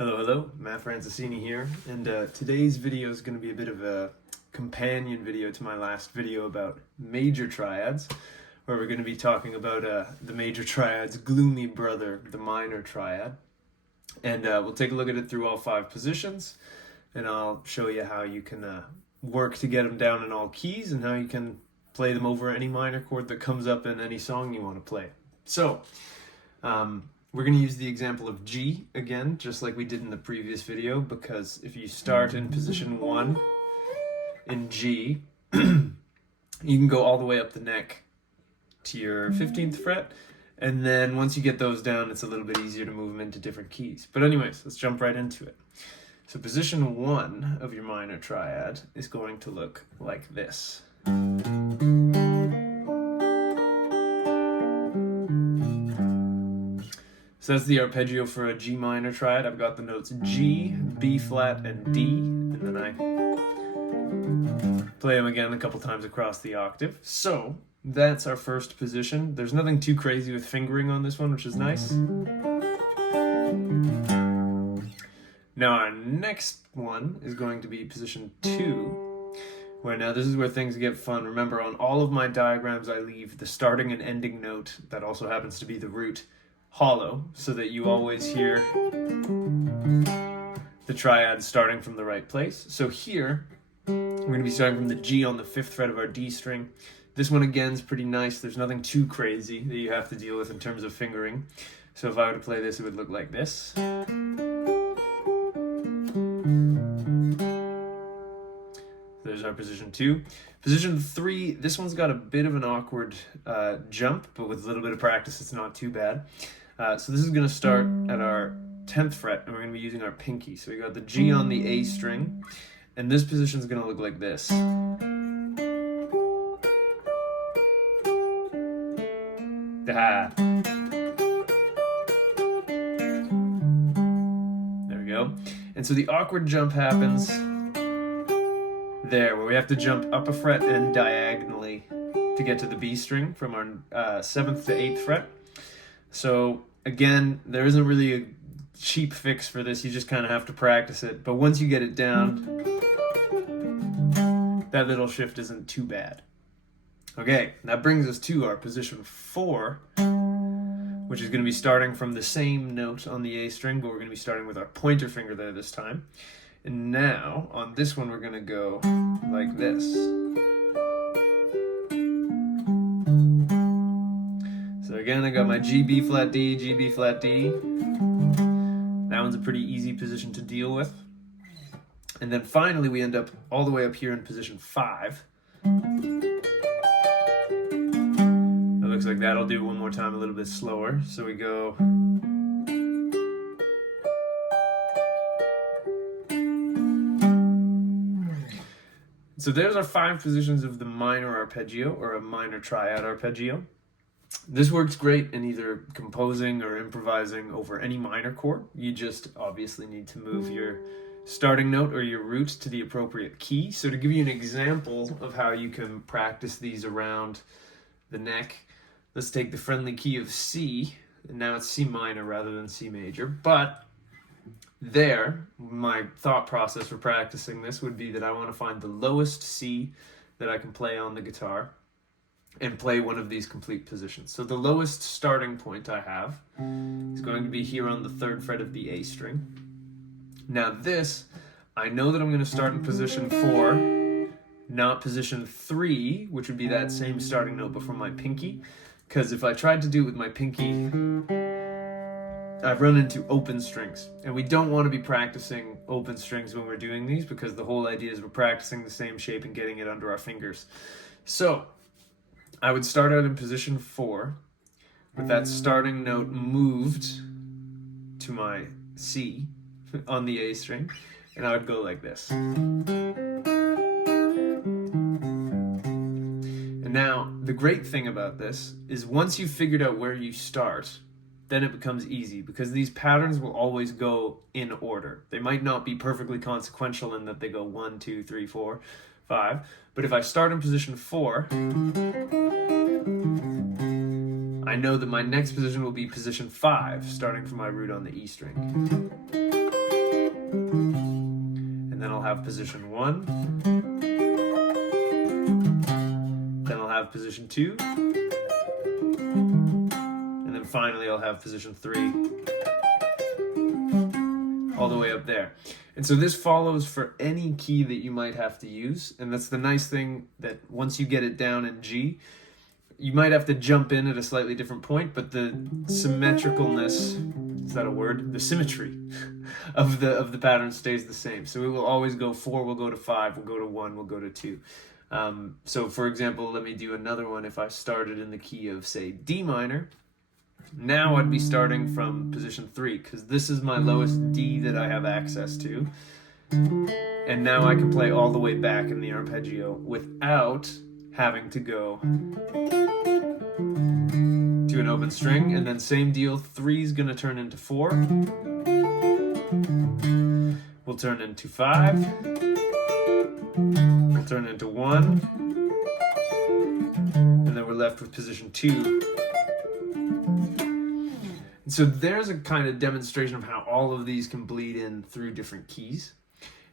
Hello, Matt Franceschini here, and today's video is going to be a bit of a companion video to my last video about major triads, where we're going to be talking about the major triad's gloomy brother, the minor triad, and we'll take a look at it through all 5 positions, and I'll show you how you can work to get them down in all keys, and how you can play them over any minor chord that comes up in any song you want to play. So, we're going to use the example of G again, just like we did in the previous video, because if you start in position 1 in G, you can go all the way up the neck to your 15th fret, and then once you get those down, it's a little bit easier to move them into different keys. But anyways, let's jump right into it. So position 1 of your minor triad is going to look like this. So that's the arpeggio for a G minor triad. I've got the notes G, B flat, and D, and then I play them again a couple times across the octave. So that's our first position. There's nothing too crazy with fingering on this one, which is nice. Now our next one is going to be position 2, where now this is where things get fun. Remember, on all of my diagrams I leave the starting and ending note, that also happens to be the root, hollow, so that you always hear the triad starting from the right place. So here, we're going to be starting from the G on the 5th fret of our D string. This one again is pretty nice. There's nothing too crazy that you have to deal with in terms of fingering. So if I were to play this, it would look like this. There's our position 2. Position 3, this one's got a bit of an awkward jump, but with a little bit of practice, it's not too bad. So this is going to start at our 10th fret, and we're going to be using our pinky. So we got the G on the A string, and this position is going to look like this. Da. There we go. And so the awkward jump happens there, where we have to jump up a fret and diagonally to get to the B string from our 7th to 8th fret. So again, there isn't really a cheap fix for this. You just kind of have to practice it. But once you get it down, that little shift isn't too bad. Okay, that brings us to our position 4, which is going to be starting from the same note on the A string, but we're going to be starting with our pointer finger there this time. And now, on this one, we're going to go like this. So again, I got my G, B flat, D, G, B flat, D. That one's a pretty easy position to deal with. And then finally, we end up all the way up here in position 5. It looks like that. I'll do it one more time a little bit slower. So we go... So there's our 5 positions of the minor arpeggio, or a minor triad arpeggio. This works great in either composing or improvising over any minor chord. You just obviously need to move your starting note or your root to the appropriate key. So to give you an example of how you can practice these around the neck, let's take the friendly key of C, and now it's C minor rather than C major, but there, my thought process for practicing this would be that I want to find the lowest C that I can play on the guitar and play one of these complete positions. So the lowest starting point I have is going to be here on the 3rd fret of the A string. Now this, I know that I'm going to start in position 4, not position 3, which would be that same starting note but from my pinky, because if I tried to do it with my pinky, I've run into open strings, and we don't want to be practicing open strings when we're doing these, because the whole idea is we're practicing the same shape and getting it under our fingers. So I would start out in position 4 with that starting note moved to my C on the A string, and I would go like this. And now the great thing about this is once you've figured out where you start, then it becomes easy, because these patterns will always go in order. They might not be perfectly consequential in that they go 1, 2, 3, 4, 5, but if I start in position 4, I know that my next position will be position 5, starting from my root on the E string. have position 1, then I'll have position 2, and then finally I'll have position 3, all the way up there. And so this follows for any key that you might have to use, and that's the nice thing, that once you get it down in G, you might have to jump in at a slightly different point, but the symmetricalness, is that a word? The symmetry of the pattern stays the same. So it will always go 4, we'll go to 5, we'll go to 1, we'll go to 2. So for example, let me do another one. If I started in the key of, say, D minor, now I'd be starting from position 3, because this is my lowest D that I have access to. And now I can play all the way back in the arpeggio without having to go to an open string. And then same deal, 3 is going to turn into 4. We'll turn into 5. We'll turn into 1. And then we're left with position 2. So there's a kind of demonstration of how all of these can bleed in through different keys.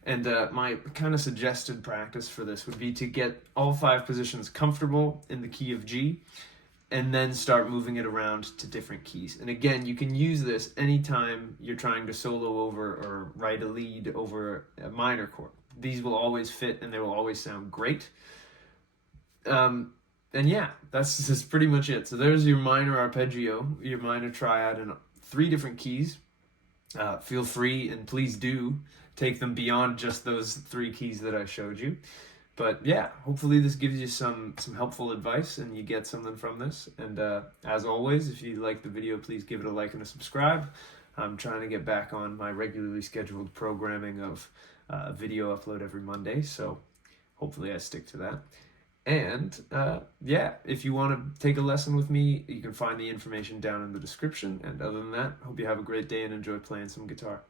And my kind of suggested practice for this would be to get all 5 positions comfortable in the key of G, and then start moving it around to different keys. And again, you can use this anytime you're trying to solo over or write a lead over a minor chord. These will always fit and they will always sound great. And yeah, that's pretty much it. So there's your minor arpeggio, your minor triad in 3 different keys. Feel free, and please do, take them beyond just those 3 keys that I showed you. But yeah, hopefully this gives you some helpful advice and you get something from this. And as always, if you like the video, please give it a like and a subscribe. I'm trying to get back on my regularly scheduled programming of video upload every Monday, so hopefully I stick to that. And yeah, if you want to take a lesson with me, you can find the information down in the description. And other than that, hope you have a great day and enjoy playing some guitar.